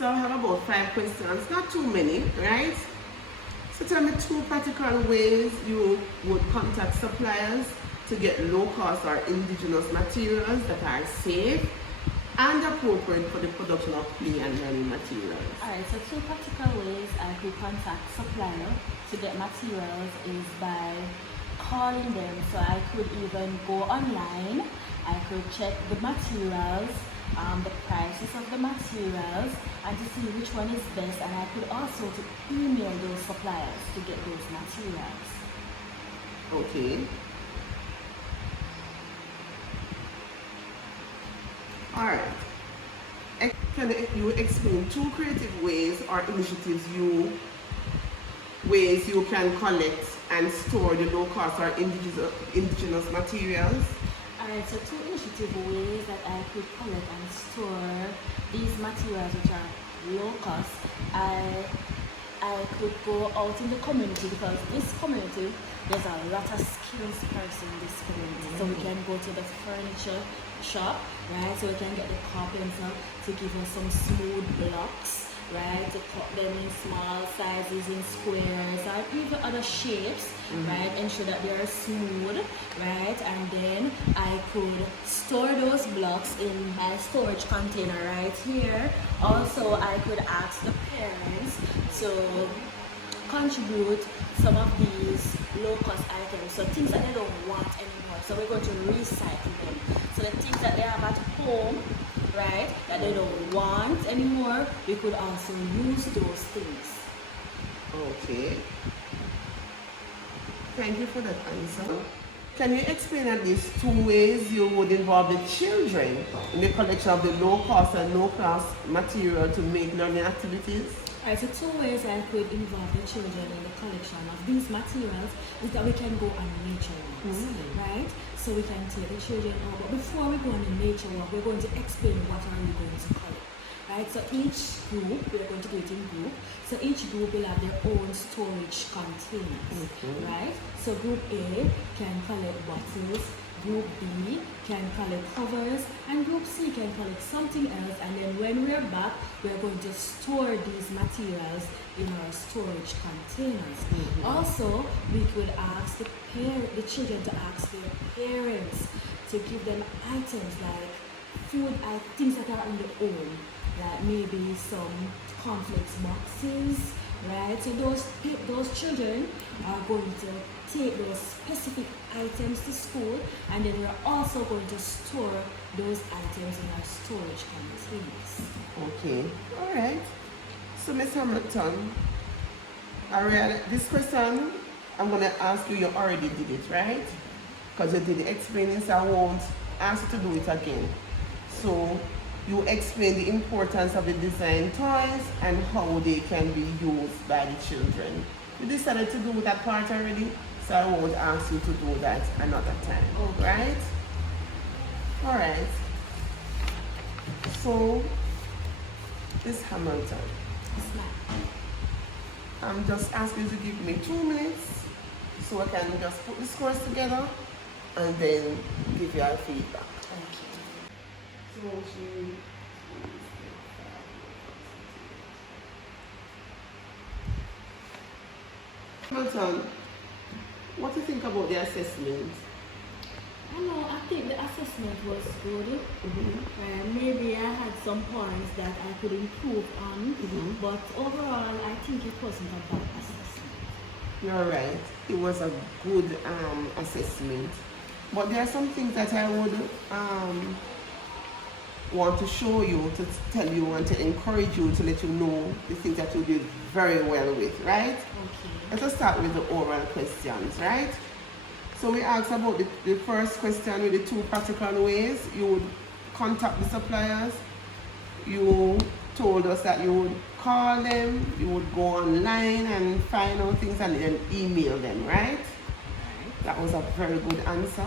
So I have about 5 questions, not too many, right? So tell me 2 practical ways you would contact suppliers to get low-cost or indigenous materials that are safe and appropriate for the production of play and learning materials. Alright, so 2 practical ways I could contact supplier to get materials is by calling them. So I could even go online, I could check the materials, the prices of the materials, and to see which one is best, and I could also to email those suppliers to get those materials. Okay. Alright. Can you explain 2 creative ways or initiatives you can collect and store the low cost or indigenous materials? Alright, so 2 initiative ways that I could collect and store these materials which are low cost. I could go out in the community, because this community, there's a lot of skills person in this community. So we can go to the furniture shop, right? So we can get the carpenter to give us some smooth blocks, right? To cut them in small sizes, in squares, or even other shapes, right? Ensure that they are smooth, right? And then I could store those blocks in my storage container right here. Also, I could ask the parents to contribute some of these low-cost items, so things that they don't want anymore. So we're going to recycle them. So the things that they have at home, right, that they don't want anymore, we could also use those things. Okay. Thank you for that answer. Can you explain at least 2 ways you would involve the children in the collection of the low cost and no cost material to make learning activities? Alright, so 2 ways I could involve the children in the collection of these materials is that we can go on nature walks, right? So we can take the children out, but before we go on the nature walk, we're going to explain what are we going to collect. Right, so each group, we are going to do it in group. So each group will have their own storage containers, right? So group A can collect bottles, group B can collect covers, and group C can collect something else. And then when we're back, we're going to store these materials in our storage containers. Also, we could ask the children to ask their parents to give them items like food, things that are on their own. Like maybe some cornflakes boxes, right? So those children are going to take those specific items to school, and then we're also going to store those items in our storage containers. Okay, all right. So Ms. Hamilton, this question I'm going to ask you, you already did it, right? Because you did explain it, so I won't ask you to do it again. So you explain the importance of the design toys and how they can be used by the children. You decided to do that part already, so I won't ask you to do that another time, right? All right. So, Ms. Hamilton, I'm just asking you to give me 2 minutes so I can just put the scores together and then give you our feedback. Hamilton, what do you think about the assessment? I think the assessment was good. Maybe I had some points that I could improve on, but overall I think it wasn't a bad assessment. You're right. It was a good assessment. But there are some things that I would want to show you, to tell you, and to encourage you, to let you know the things that you did very well with, right? Okay. Let us start with the oral questions, right? So we asked about the first question with the 2 practical ways you would contact the suppliers. You told us that you would call them, you would go online and find out things and then email them, right? That was a very good answer.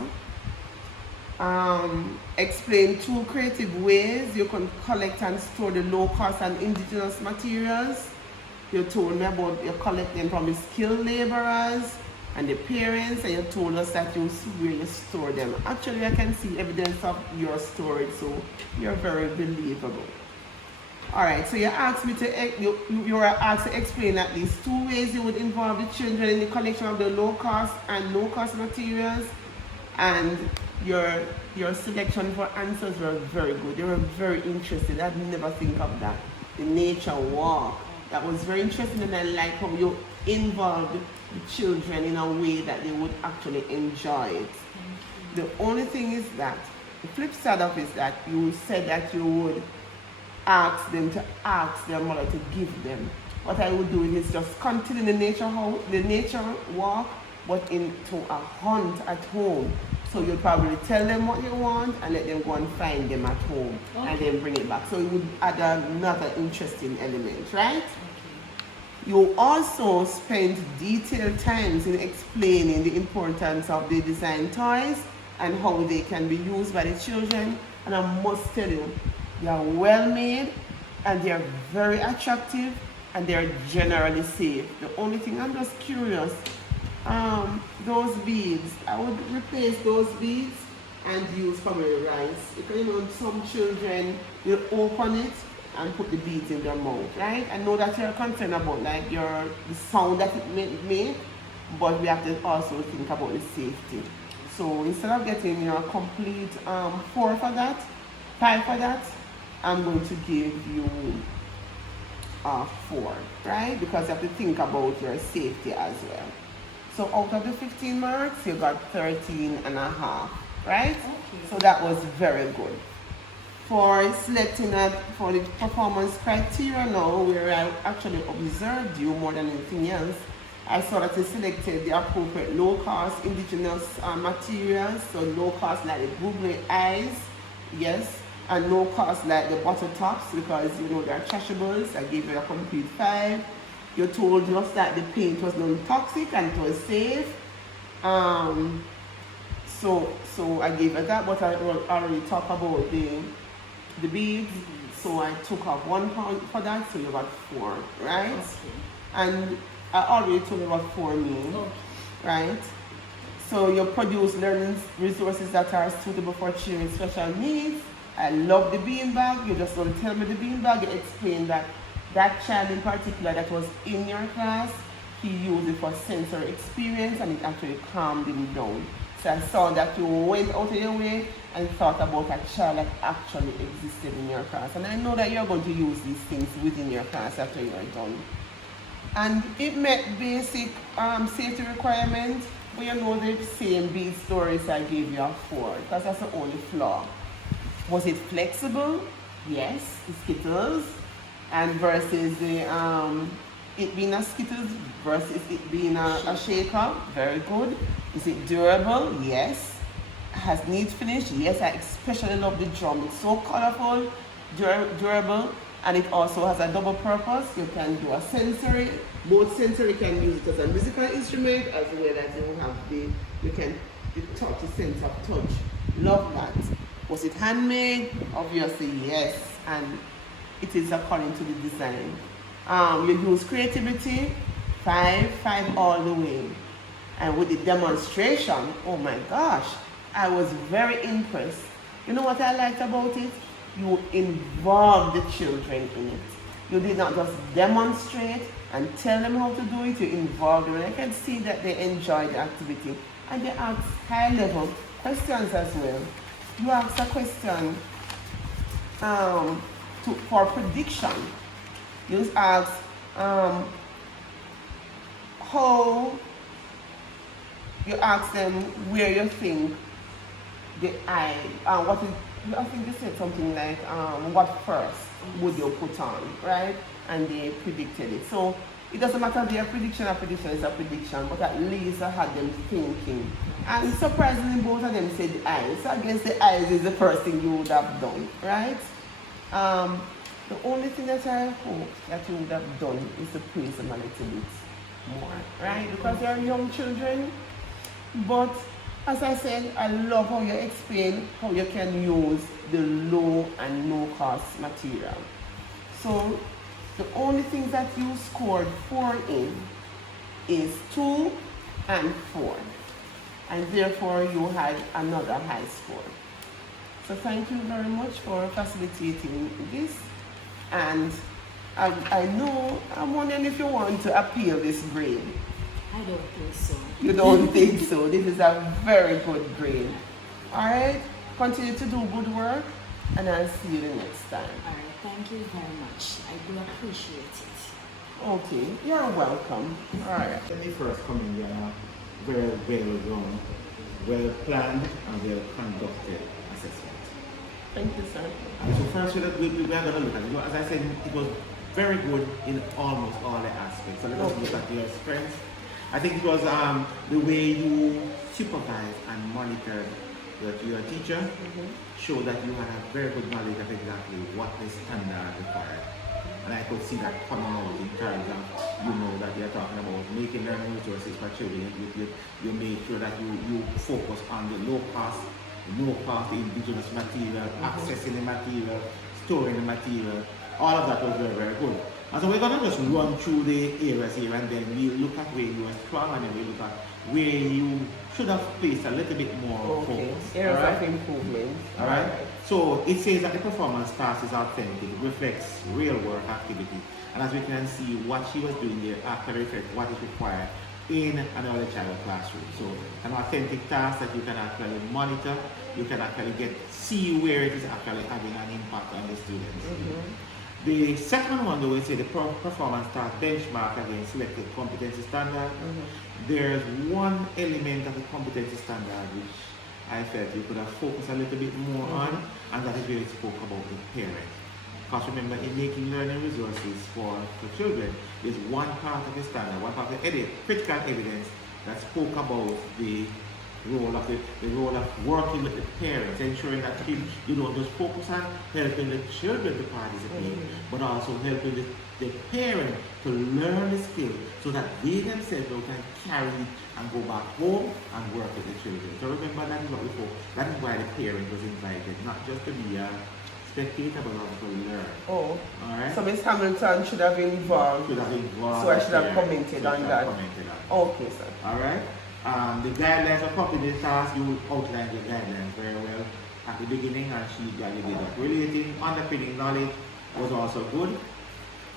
Explain 2 creative ways you can collect and store the low cost and indigenous materials. You told me about you collect them from the skilled laborers and the parents, and you told us that you really store them. Actually, I can see evidence of your storage, so you're very believable. All right, so you asked me to you were asked to explain at least 2 ways you would involve the children in the collection of the low cost and no cost materials, and your selection for answers were very good. They were very interested. I'd never think of that. The nature walk, that was very interesting, and I like how you involved the children in a way that they would actually enjoy it. The only thing is that the flip side of it is that you said that you would ask them to ask their mother to give them. What I would do is just continue the nature walk, but into a hunt at home. So you'll probably tell them what you want and let them go and find them at home, and then bring it back. So it would add another interesting element, right? You also spend detailed times in explaining the importance of the design toys and how they can be used by the children. And I must tell you, they are well made, and they are very attractive, and they are generally safe. The only thing, I'm just curious, those beads, I would replace those beads and use probably rice. Because you know, some children will open it and put the beads in their mouth, right? I know that you're concerned about like the sound that it may make, but we have to also think about the safety. So instead of getting a complete 4 for that, 5 for that, I'm going to give you 4, right? Because you have to think about your safety as well. So out of the 15 marks, you got 13 and a half, right? Okay. So that was very good. For selecting for the performance criteria now, where I actually observed you more than anything else, I saw that you selected the appropriate low-cost indigenous materials, so low-cost like the googly eyes, yes, and low-cost like the butter tops, because you know they're trashables. I gave you a complete 5. You told us that the paint was non-toxic and it was safe. So I gave it that, but I already talked about the beads. So I took off 1 pound for that, so you got 4, right? Okay. And I already told you what 4 means, right? So you produce learning resources that are suitable for children with special needs. I love the beanbag. You just don't tell me the beanbag. You explain that child in particular that was in your class, he used it for sensory experience and it actually calmed him down. So I saw that you went out of your way and thought about a child that actually existed in your class. And I know that you're going to use these things within your class after you're done. And it met basic safety requirements, but you know the same bead stories I gave you a 4, because that's the only flaw. Was it flexible? Yes, the Skittles. And versus the it being a Skittles versus it being a shaker, very good. Is it durable? Yes. Has neat finish? Yes. I especially love the drum. It's so colorful, durable, and it also has a double purpose. You can do a sensory, both sensory, you can use it as a musical instrument as well as you have the touch, the sense of touch. Love that. Was it handmade? Obviously yes, and it is according to the design. You use creativity, 5 all the way. And with the demonstration, oh my gosh, I was very impressed. You know what I liked about it? You involved the children in it. You did not just demonstrate and tell them how to do it, you involved them. And I can see that they enjoyed the activity. And they asked high level questions as well. You asked a question for prediction. You asked you ask them where you think the eye, I think you said something like, what first would you put on, right? And they predicted it. So it doesn't matter if their prediction is a prediction, but at least I had them thinking. And surprisingly, both of them said the eyes. So I guess the eyes is the first thing you would have done, right? The only thing that I hope that you would have done is to praise them a little bit more, right? Because they are young children. But as I said, I love how you explain how you can use the low and no cost material. So the only things that you scored 4 in is 2 and 4. And therefore you had another high score. So thank you very much for facilitating this. And I know, I'm wondering if you want to appeal this grade. I don't think so. You don't think so? This is a very good grade. Alright, continue to do good work, and I'll see you the next time. Alright, thank you very much. I do appreciate it. Okay, you're welcome. Alright. When they first come in, they are very well run, well planned, and well conducted assessment. Thank you, sir. And so first we are going to look at it. As I said, it was very good in almost all the aspects. So let us look at your strengths. I think it was the way you supervised and monitored your teacher showed that you had a very good knowledge of exactly what the standard required. And I could see that coming out in terms of, that you're talking about making learning resources for children. You made sure that you focus on the low cost, the indigenous material, accessing the material, storing the material. All of that was very, very good. And so we're going to just run through the areas here, and then we look at where you are strong, and then we look at where you should have placed a little bit more focus. Areas of improvement. All right. So it says that the performance task is authentic. It reflects real work activity. And as we can see, what she was doing there actually reflects what is required in an early childhood classroom. So an authentic task that you can actually monitor, you can actually see where it is actually having an impact on the students. The second one, though, we say the performance task benchmark against selected competency standard. There's one element of the competency standard which I felt you could have focused a little bit more on, and that is where it spoke about the parent. Because remember, in making learning resources for children, there's one part of the standard, one part of the critical evidence that spoke about the role of working with the parents, ensuring that you don't just focus on helping the children to participate, but also helping the parent to learn the skill so that they themselves can carry it and go back home and work with the children. So remember, that is what we focus. That is why the parent was invited, not just to be a spectator, but also to learn. Oh, alright. So Ms. Hamilton should have been involved. So I should have commented on that. Okay, sir. Alright. The guidelines of competency task, you outlined the guidelines very well at the beginning, and she validated that. Relating, underpinning knowledge was also good.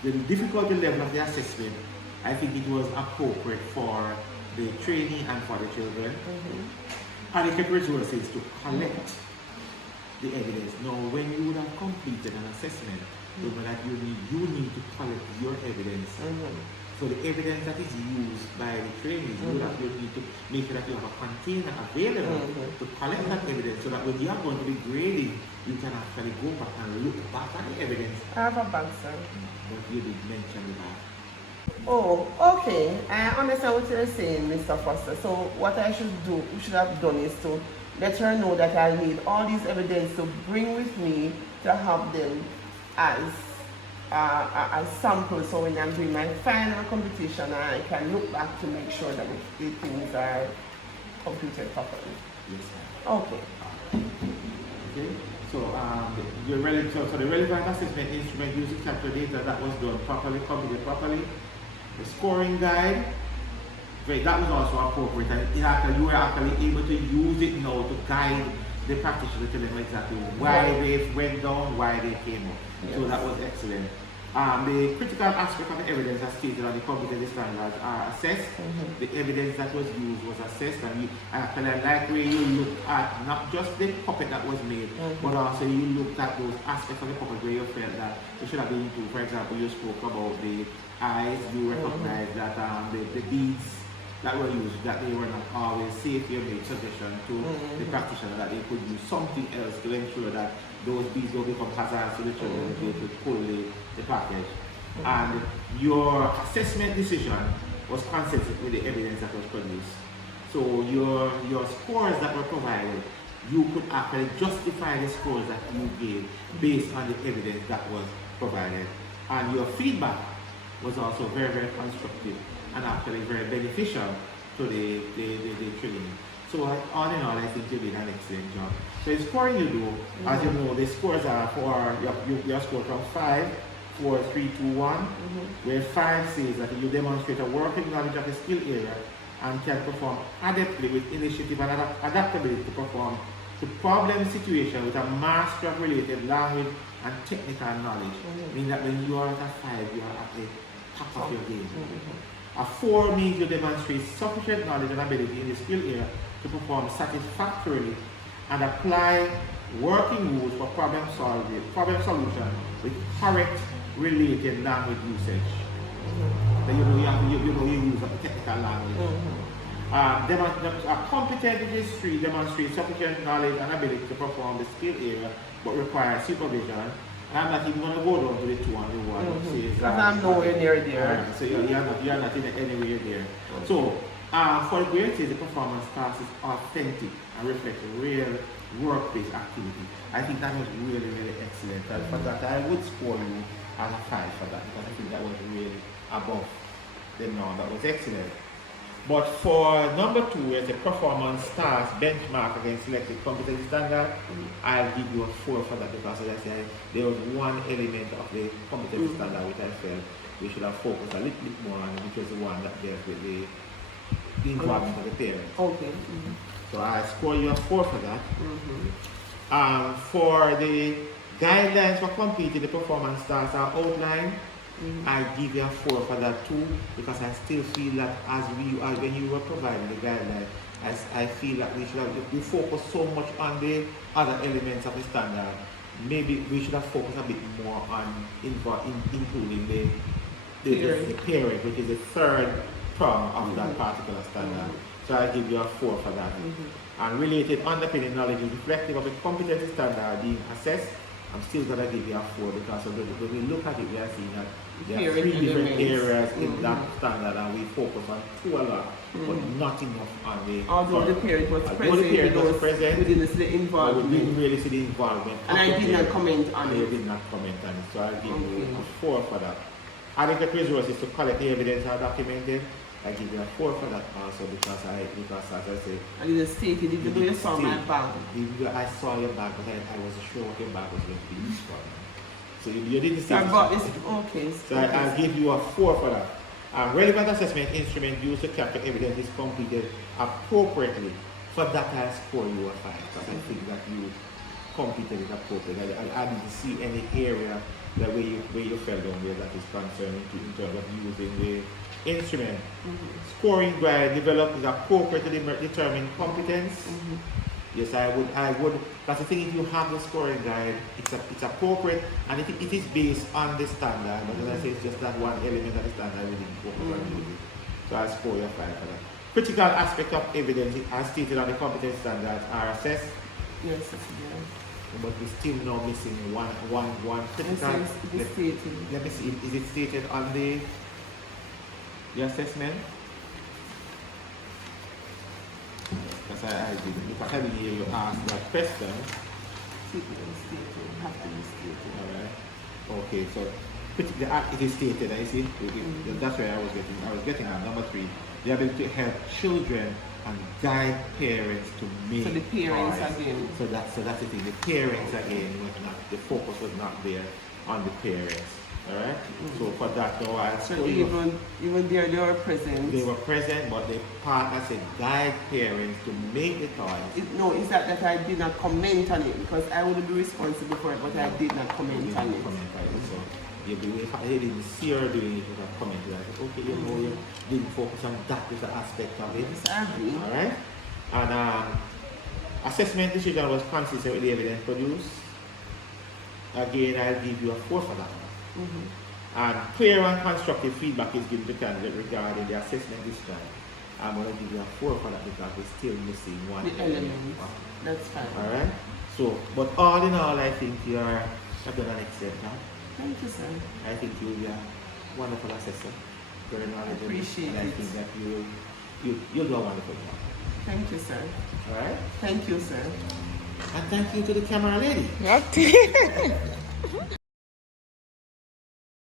The difficulty level of the assessment, I think it was appropriate for the training and for the children. Adequate resources to collect the evidence. Now, when you would have completed an assessment, you know that you need to collect your evidence. So the evidence that is used by the trainees, you need to make sure that you have a container available to collect that evidence, so that when you are going to be grading, you can actually go back and look back at the evidence. I have a bag, sir. But you did mention that. Oh, okay. I understand what you're saying, Mr. Foster. So what I should have done is to let her know that I need all these evidence to bring with me to have them as sample, so when I'm doing my final competition, I can look back to make sure that the things are completed properly. Yes, sir. Okay. Okay. So the relevant assessment instrument used to capture data that was done properly, completed properly. The scoring guide, that was also appropriate, and you were actually able to use it now to guide the practitioner to them exactly why they went down, why they came up. Yes. So that was excellent. The critical aspect of the evidence as stated on the competency standards are assessed. The evidence that was used was assessed, and I like where you looked at not just the puppet that was made, but also you looked at those aspects of the puppet where you felt that it should have been improved. For example, you spoke about the eyes, you recognized that the beads that were used, that they were not always safe. You made suggestion to the practitioner that they could use something else to ensure that those beads don't become hazards to the children if they could pull the package. And your assessment decision was consistent with the evidence that was produced. So your scores that were provided, you could actually justify the scores that you gave based on the evidence that was provided. And your feedback was also very, very constructive and actually very beneficial to the training. So all in all, I think you did an excellent job. So the scoring you do, as you know, the scores are for your score from 5, 4, 3, 2, 1, where 5 says that you demonstrate a working knowledge of the skill area and can perform adeptly with initiative and adaptability to perform to problem situation with a master of related language and technical knowledge. Meaning that when you are at a 5, you are at the top of your game. A 4 means you demonstrate sufficient knowledge and ability in the skill area to perform satisfactorily and apply working rules for problem solution with correct related language usage. Then you use a technical language. A competent in this 3 demonstrates sufficient knowledge and ability to perform the skill area but requires supervision. I'm not even going to go down to the 2 and the 1. Because I'm nowhere near there. So you're not in anywhere there. So for the grade, the performance task is authentic and reflects real workplace activity. I think that was really, really excellent. And for that, I would score you as a 5 for that because I think that was really above the norm. That was excellent. But for number 2, as a performance task benchmark against selected competency standard, I'll give you a 4 for that because, as I said, there was one element of the competency standard which I felt we should have focused a little bit more on, which was the one that deals with the involvement of the parents. Okay. So I score you a 4 for that. For the guidelines for completing the performance tasks are outlined. I give you a 4 for that too, because I still feel that when you were providing the guidelines, I feel that we focus so much on the other elements of the standard. Maybe we should have focused a bit more on including the parent, which is the 3rd prong of that particular standard. So I give you a 4 for that. And related underpinning knowledge is reflective of the competency standard being assessed. I'm still going to give you a 4 because when we look at it, we are seeing that there are 3 different areas in that standard and we focus on 2 a lot, but not enough on the... Although the parent was present, we didn't see the involvement. We didn't really see the involvement. And I did not comment on it. I did not comment on it, so I'll give you a 4 for that. Adequate resources to collect the evidence are documented. I give you a 4 for that also because as I said, I didn't state it, did you saw my bag? I saw your bag, but I wasn't sure what your bag was going to be used for. So you didn't see I bought this, okay. So I'll give you a 4 for that. Relevant assessment instrument used to capture evidence is completed appropriately. For that I'll score you a 5 because I think that you completed it appropriately. I didn't see any area that where you fell down where that is concerned in terms of using the instrument. Scoring guide developed is appropriate to determine competence. Yes, I would. That's the thing. If you have the scoring guide, it's appropriate and it is based on the standard. But as I say, it's just that one element of the standard we didn't focus on using. So I score you a 5 for that. Critical aspect of evidence as stated on the competence standards are assessed. Yes, yeah. But we're still now missing one critical. Let me see. Is it stated on the assessment? Because I didn't hear you ask that question. Alright. Okay, so it is stated, I see. That's where I was getting at. Number 3, the ability to help children and guide parents to make So the parents choice. again. So that's the thing. The parents again was not, the focus was not there on the parents. Alright? So for that though, So even there they were present. They were present, but the partner said guide parents to make the choice. It's that I did not comment on it because I would be responsible for it, but I did not comment on it. So if I didn't see her doing it, you would have commented. I said, okay, you didn't focus on that little aspect of it. Yes, I agree. Alright? And assessment decision was consistent with the evidence produced. Again, I'll give you a 4 for that. And clear and constructive feedback is given to candidate regarding the assessment this time. I'm going to give you a 4 for that because we're still missing one element. That's fine. Alright? So, but all in all, I think you have done an excellent job. Thank you, sir. I think you're a wonderful assessor. Very knowledgeable. Appreciate and I it. think that you'll do a wonderful job. Thank you, sir. Alright? Thank you, sir. And thank you to the camera lady. Okay.